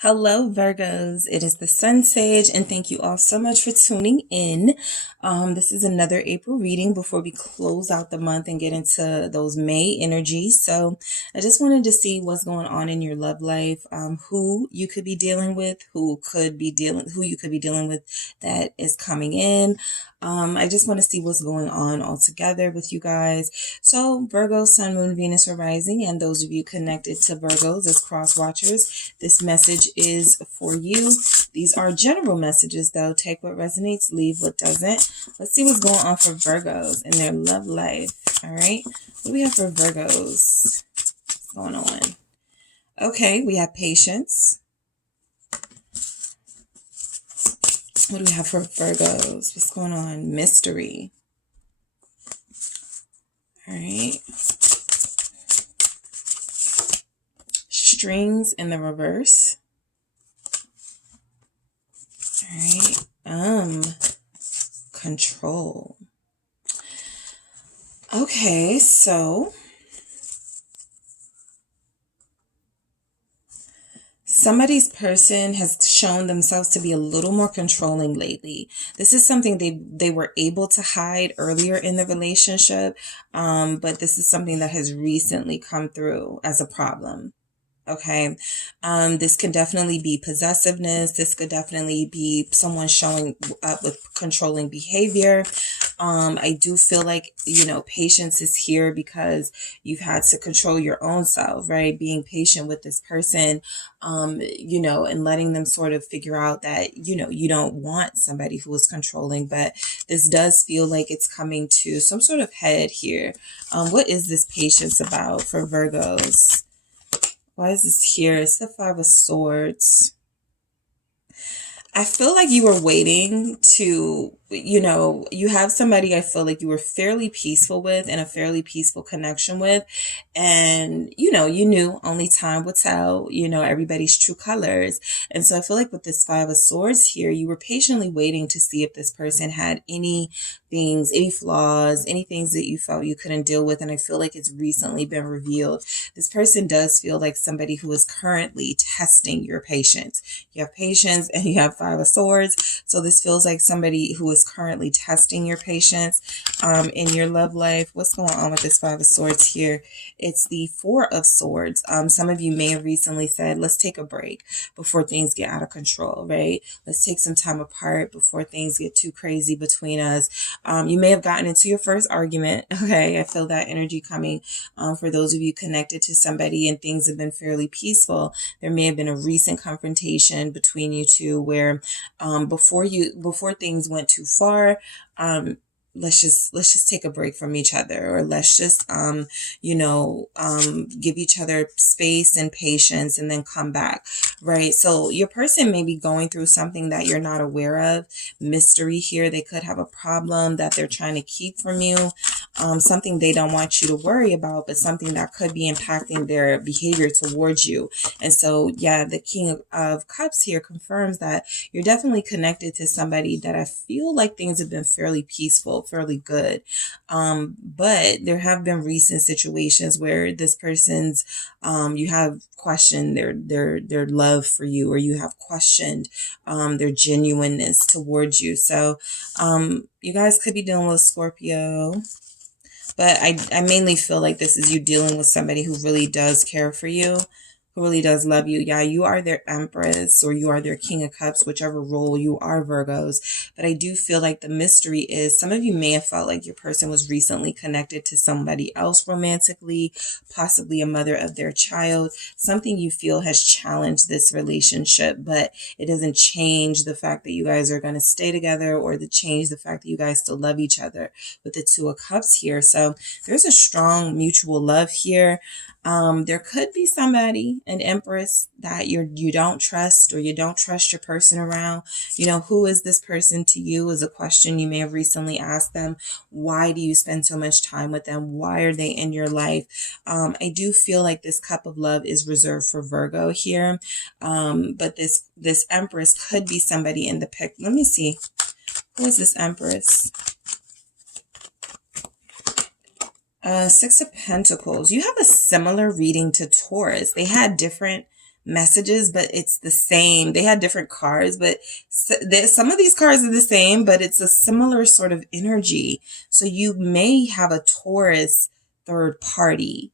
Hello, Virgos. It is the Sun Sage, and thank you all so much for tuning in. This is another April reading before we close out the month and get into those May energies. So I just wanted to see what's going on in your love life, who you could be dealing with, who you could be dealing with that is coming in. I just want to see what's going on all together with you guys. So Virgo, Sun, Moon, Venus, or Rising, and those of you connected to Virgos as cross watchers, this message is for you. These are general messages though. Take what resonates, leave what doesn't. Let's see what's going on for Virgos in their love life. All right. What do we have for Virgos? What's going on? Okay, we have patience. What do we have for Virgos? What's going on? Mystery. All right. Strings in the reverse. All right. Control. Okay, so somebody's person has shown themselves to be a little more controlling lately. This is something they were able to hide earlier in the relationship, but this is something that has recently come through as a problem. Okay. This can definitely be possessiveness. This could definitely be someone showing up with controlling behavior. I do feel like, patience is here because you've had to control your own self, right? Being patient with this person, and letting them sort of figure out that, you don't want somebody who is controlling, but this does feel like it's coming to some sort of head here. What is this patience about for Virgos? Why is this here? It's the Five of Swords. I feel like you were waiting to, you have somebody I feel like you were fairly peaceful with and a fairly peaceful connection with. And, you knew only time would tell, everybody's true colors. And so I feel like with this Five of Swords here, you were patiently waiting to see if this person had any flaws, any things that you felt you couldn't deal with. And I feel like it's recently been revealed. This person does feel like somebody who is currently testing your patience. You have patience and you have Five of Swords. So this feels like somebody who is currently testing your patience in your love life. What's going on with this Five of Swords here? It's the Four of Swords. Some of you may have recently said, let's take a break before things get out of control, right? Let's take some time apart before things get too crazy between us. You may have gotten into your first argument. Okay, I feel that energy coming for those of you connected to somebody and things have been fairly peaceful. There may have been a recent confrontation between you two where before things went too far, let's just take a break from each other, or let's just give each other space and patience and then come back, right? So your person may be going through something that you're not aware of. Mystery here. They could have a problem that they're trying to keep from you, something they don't want you to worry about, but something that could be impacting their behavior towards you. And so, yeah, the King of Cups here confirms that you're definitely connected to somebody that I feel like things have been fairly peaceful, fairly good. But there have been recent situations where this person's, you have questioned their love for you, or you have questioned, their genuineness towards you. So, you guys could be dealing with Scorpio. But I mainly feel like this is you dealing with somebody who really does care for you, who really does love you. Yeah, you are their Empress or you are their King of Cups, whichever role you are, Virgos. But I do feel like the mystery is some of you may have felt like your person was recently connected to somebody else romantically, possibly a mother of their child. Something you feel has challenged this relationship, but it doesn't change the fact that you guys are going to stay together, or to change the fact that you guys still love each other with the Two of Cups here. So there's a strong mutual love here. There could be somebody, an Empress, that you don't trust, or you don't trust your person around. Who is this person to you is a question you may have recently asked them. Why do you spend so much time with them? Why are they in your life? I do feel like this cup of love is reserved for Virgo here. But this Empress could be somebody in the pic. Let me see. Who is this Empress? Six of Pentacles. You have a similar reading to Taurus. They had different messages, but it's the same. They had different cards, but some of these cards are the same, but it's a similar sort of energy. So you may have a Taurus third party,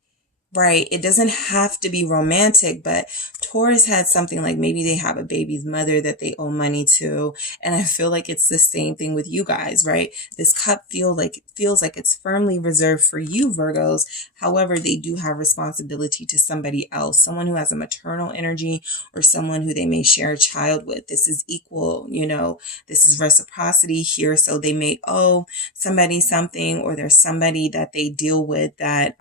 right? It doesn't have to be romantic, but Taurus had something like maybe they have a baby's mother that they owe money to. And I feel like it's the same thing with you guys, right? This cup feels like it's firmly reserved for you, Virgos. However, they do have responsibility to somebody else, someone who has a maternal energy or someone who they may share a child with. This is equal, this is reciprocity here. So they may owe somebody something, or there's somebody that they deal with that,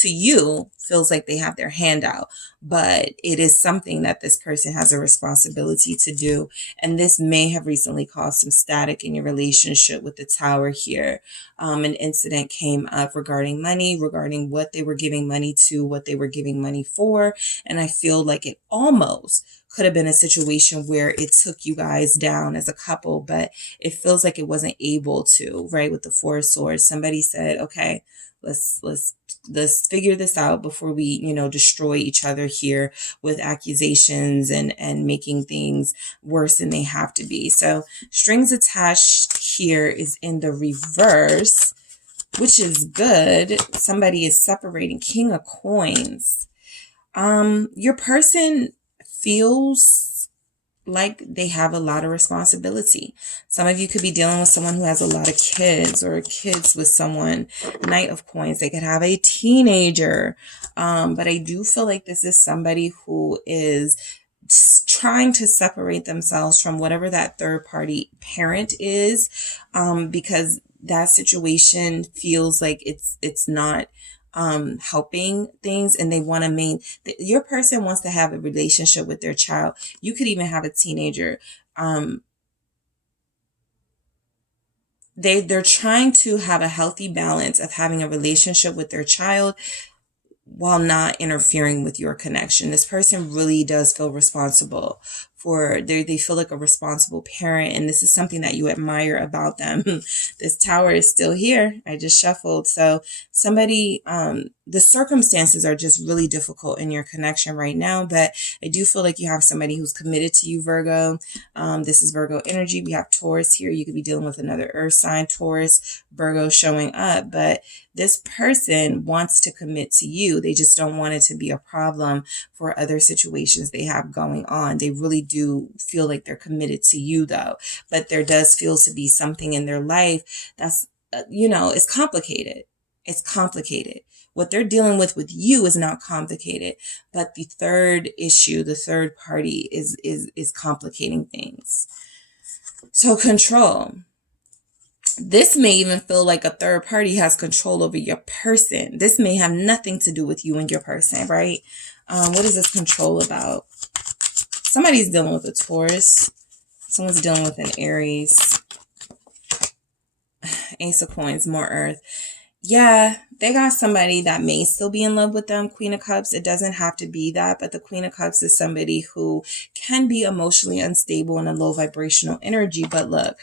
to you feels like they have their hand out, but it is something that this person has a responsibility to do. And this may have recently caused some static in your relationship with the Tower here. An incident came up regarding money, regarding what they were giving money to, what they were giving money for. And I feel like it almost could have been a situation where it took you guys down as a couple, but it feels like it wasn't able to, right? With the Four of Swords, somebody said, okay, let's figure this out before we, destroy each other here with accusations and making things worse than they have to be. So strings attached here is in the reverse, which is good. Somebody is separating. King of Coins. Your person feels like they have a lot of responsibility. Some of you could be dealing with someone who has a lot of kids, or kids with someone. Knight of Coins. They could have a teenager. But I do feel like this is somebody who is trying to separate themselves from whatever that third party parent is, because that situation feels like it's not helping things, and they want to your person wants to have a relationship with their child. You could even have a teenager. They're trying to have a healthy balance of having a relationship with their child while not interfering with your connection. This person really does feel responsible for, they feel like a responsible parent, and this is something that you admire about them. This Tower is still here. I just shuffled. So somebody, the circumstances are just really difficult in your connection right now, but I do feel like you have somebody who's committed to you, Virgo. This is Virgo energy. We have Taurus here. You could be dealing with another earth sign, Taurus, Virgo showing up, but this person wants to commit to you. They just don't want it to be a problem for other situations they have going on. They really do feel like they're committed to you though, but there does feel to be something in their life that's, it's complicated. It's complicated. What they're dealing with you is not complicated, but the third issue, the third party is complicating things. So control. This may even feel like a third party has control over your person. This may have nothing to do with you and your person, right? What is this control about? Somebody's dealing with a Taurus. Someone's dealing with an Aries. Ace of Coins, more earth. Yeah, they got somebody that may still be in love with them. Queen of Cups, it doesn't have to be that, but the Queen of Cups is somebody who can be emotionally unstable in a low vibrational energy. But look,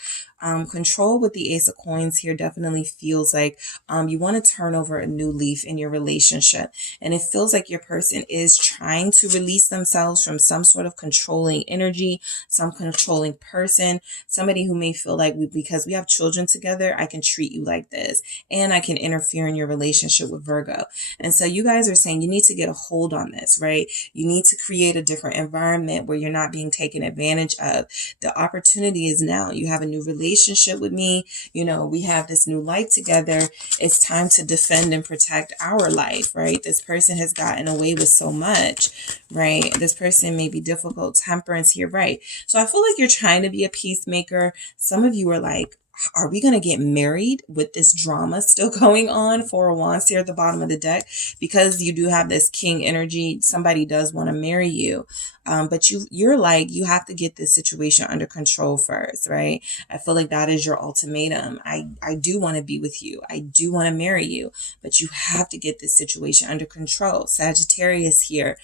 control with the Ace of Coins here definitely feels like you want to turn over a new leaf in your relationship. And it feels like your person is trying to release themselves from some sort of controlling energy, some controlling person, somebody who may feel like because we have children together, I can treat you like this and I can interfere in your relationship with Virgo. And so you guys are saying you need to get a hold on this, right? You need to create a different environment where you're not being taken advantage of. The opportunity is now. You have a new relationship with me. We have this new life together. It's time to defend and protect our life, right? This person has gotten away with so much, right? This person may be difficult. Temperance here, right? So I feel like you're trying to be a peacemaker. Some of you are like, are we going to get married with this drama still going on? Four of Wands here at the bottom of the deck. Because you do have this king energy, somebody does want to marry you. But you're like, you have to get this situation under control first, right? I feel like that is your ultimatum. I do want to be with you. I do want to marry you, but you have to get this situation under control. Sagittarius here.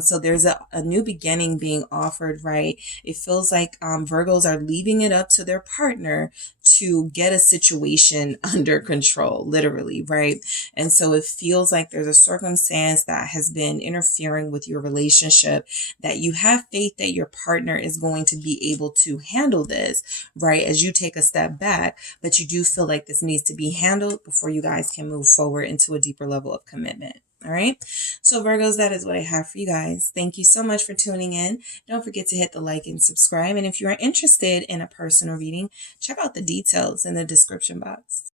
So there's a new beginning being offered, right? It feels like Virgos are leaving it up to their partner to get a situation under control, literally, right? And so it feels like there's a circumstance that has been interfering with your relationship, that you have faith that your partner is going to be able to handle this, right? As you take a step back, but you do feel like this needs to be handled before you guys can move forward into a deeper level of commitment. All right. So Virgos, that is what I have for you guys. Thank you so much for tuning in. Don't forget to hit the like and subscribe. And if you are interested in a personal reading, check out the details in the description box.